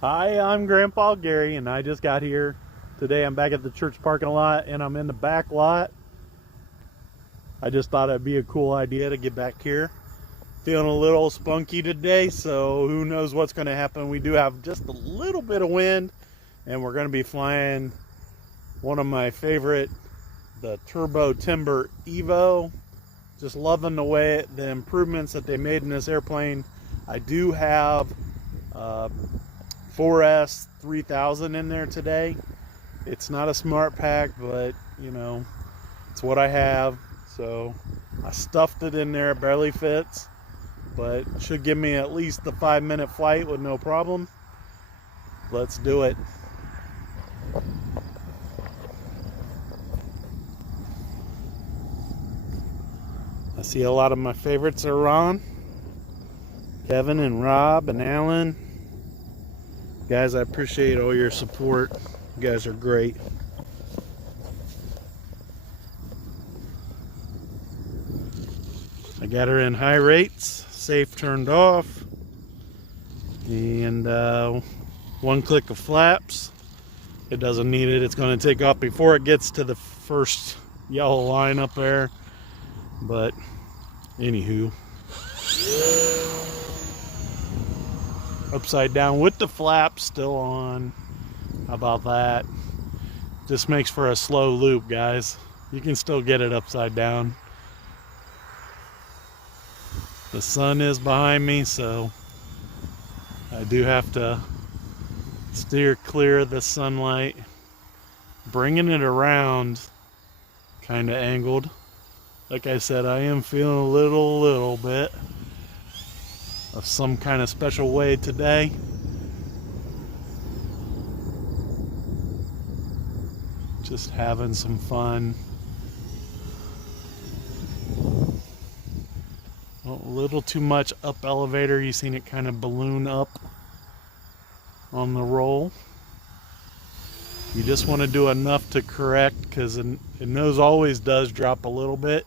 Hi, I'm Grandpa Gary, and I just got here. Today I'm back at the church parking lot, and I'm in the back lot. I just thought it'd be a cool idea to get back here. Feeling a little spunky today, so who knows what's going to happen. We do have just a little bit of wind, and we're going to be flying one of my favorite, the Turbo Timber Evo. Just loving the improvements that they made in this airplane. I do have 4S 3000 in there today. It's not a smart pack, but you know, it's what I have. So I stuffed it in there. It barely fits, but should give me at least the 5-minute flight with no problem. Let's do it. I see a lot of my favorites are on. Kevin and Rob and Alan. Guys, I appreciate all your support. You guys are great. I got her in high rates, safe turned off, and one click of flaps. It doesn't need it. It's going to take off before it gets to the first yellow line up there. But anywho, upside down with the flaps still on. How about that? Just makes for a slow loop, guys. You can still get it upside down. The sun is behind me, so I do have to steer clear of the sunlight. Bringing it around, kind of angled. Like I said, I am feeling a little bit of some kind of special way today. Just having some fun. A little too much up elevator. You've seen it kind of balloon up on the roll. You just want to do enough to correct, because it knows always does drop a little bit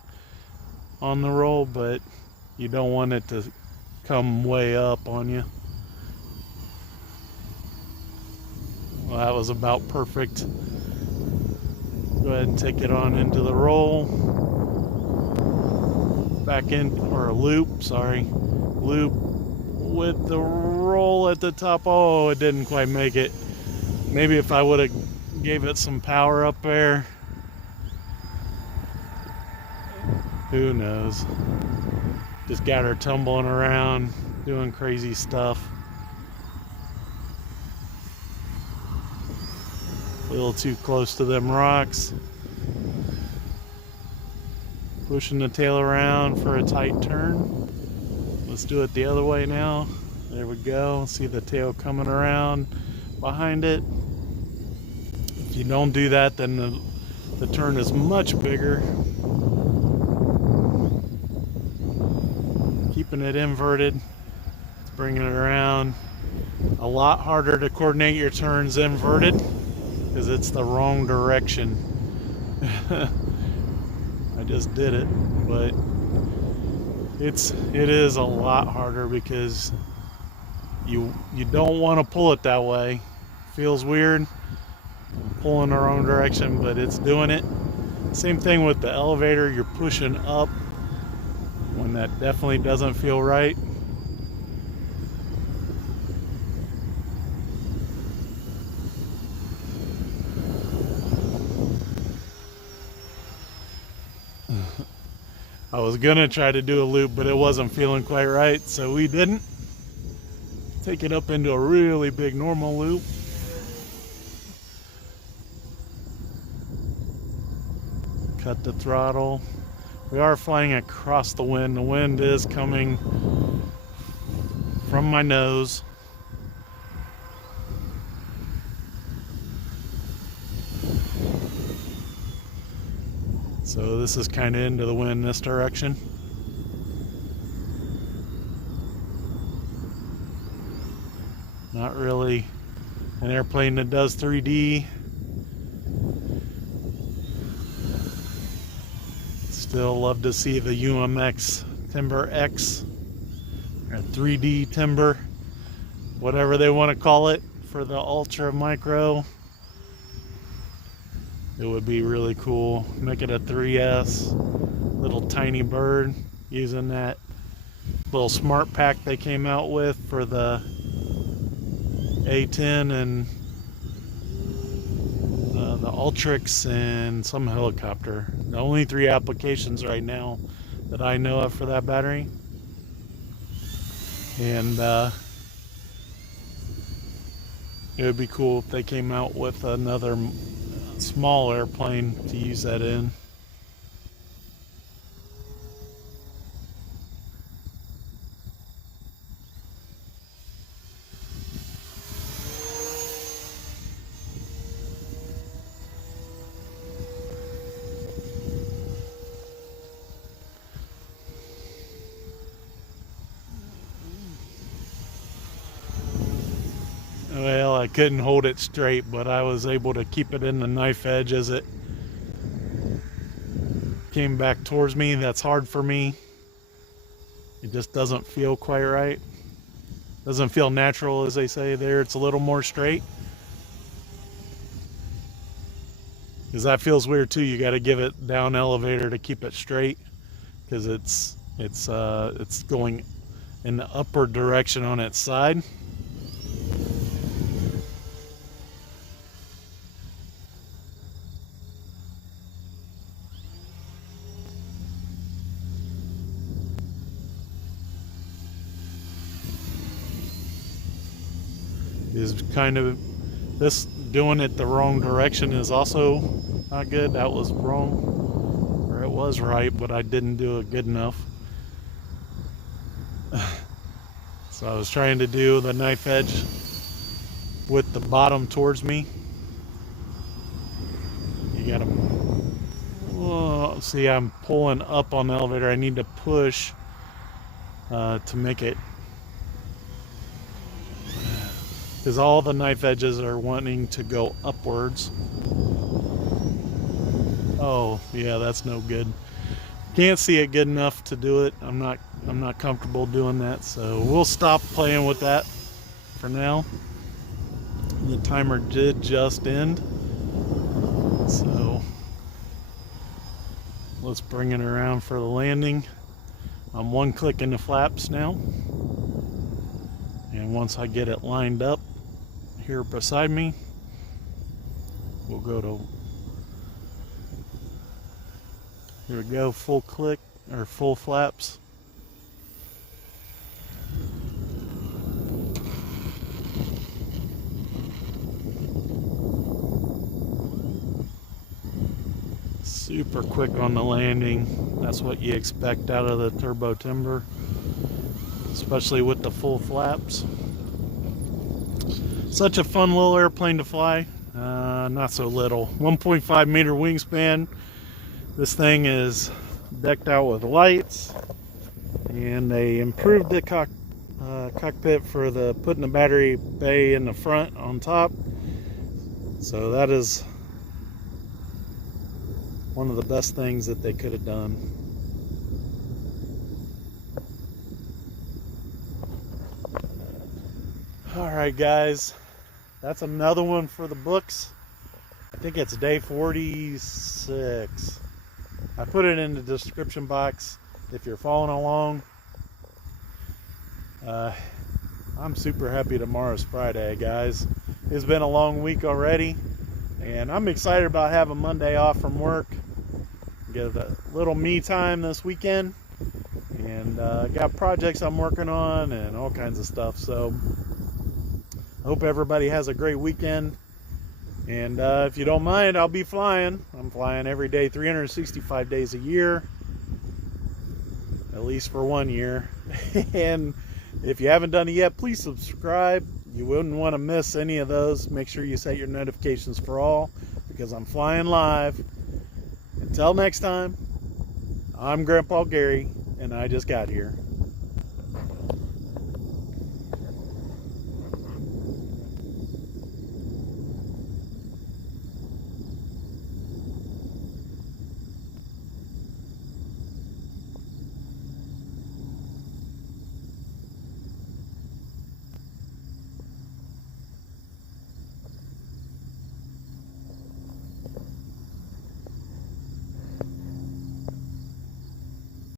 on the roll, but you don't want it to come way up on you. Well, that was about perfect. Go ahead and take it on into the roll. Back in, or a loop, sorry. Loop with the roll at the top. Oh, it didn't quite make it. Maybe if I would have gave it some power up there. Who knows? Just got her tumbling around, doing crazy stuff. A little too close to them rocks. Pushing the tail around for a tight turn. Let's do it the other way now. There we go. See the tail coming around behind it. If you don't do that, then the turn is much bigger. Keeping it inverted. It's bringing it around. A lot harder to coordinate your turns inverted because it's the wrong direction. I just did it, but it is a lot harder because you don't want to pull it that way. Feels weird. I'm pulling the wrong direction, but it's doing it. Same thing with the elevator. You're pushing up when that definitely doesn't feel right. I was gonna try to do a loop, but it wasn't feeling quite right, so we didn't. Take it up into a really big normal loop. Cut the throttle. We are flying across the wind. The wind is coming from my nose. So this is kind of into the wind this direction. Not really an airplane that does 3D. Still love to see the UMX Timber X, or 3D Timber, whatever they want to call it, for the Ultra Micro. It would be really cool. Make it a 3S, little tiny bird, using that little smart pack they came out with for the A10 and the Ultrix and some helicopter. The only 3 applications right now that I know of for that battery. And it would be cool if they came out with another small airplane to use that in. Well, I couldn't hold it straight, but I was able to keep it in the knife edge as it came back towards me. That's hard for me. It just doesn't feel quite right. Doesn't feel natural, as they say there. It's a little more straight. Because that feels weird too. You got to give it down elevator to keep it straight, because it's going in the upward direction on its side. Is kind of this doing it the wrong direction is also not good. That was wrong, or it was right, but I didn't do it good enough. So I was trying to do the knife edge with the bottom towards me. You gotta see, I'm pulling up on the elevator. I need to push to make it, because all the knife edges are wanting to go upwards. Oh yeah, that's no good. Can't see it good enough to do it. I'm not comfortable doing that, so we'll stop playing with that for now. The timer did just end, so let's bring it around for the landing. I'm one click in the flaps now, and once I get it lined up here beside me, we'll go to, here we go, full click or full flaps. Super quick on the landing. That's what you expect out of the Turbo Timber, especially with the full flaps. Such a fun little airplane to fly. Not so little. 1.5 meter wingspan. This thing is decked out with lights, and they improved the cockpit for the putting the battery bay in the front on top. So that is one of the best things that they could have done. Alright guys, that's another one for the books. I think it's day 46. I put it in the description box if you're following along. I'm super happy tomorrow's Friday, guys. It's been a long week already, and I'm excited about having Monday off from work. Get a little me time this weekend, and got projects I'm working on and all kinds of stuff. So I hope everybody has a great weekend. And if you don't mind, I'll be flying. I'm flying every day, 365 days a year, at least for 1 year. And if you haven't done it yet, please subscribe. You wouldn't want to miss any of those. Make sure you set your notifications for all, because I'm flying live. Until next time, I'm Grandpa Gary, and I just got here.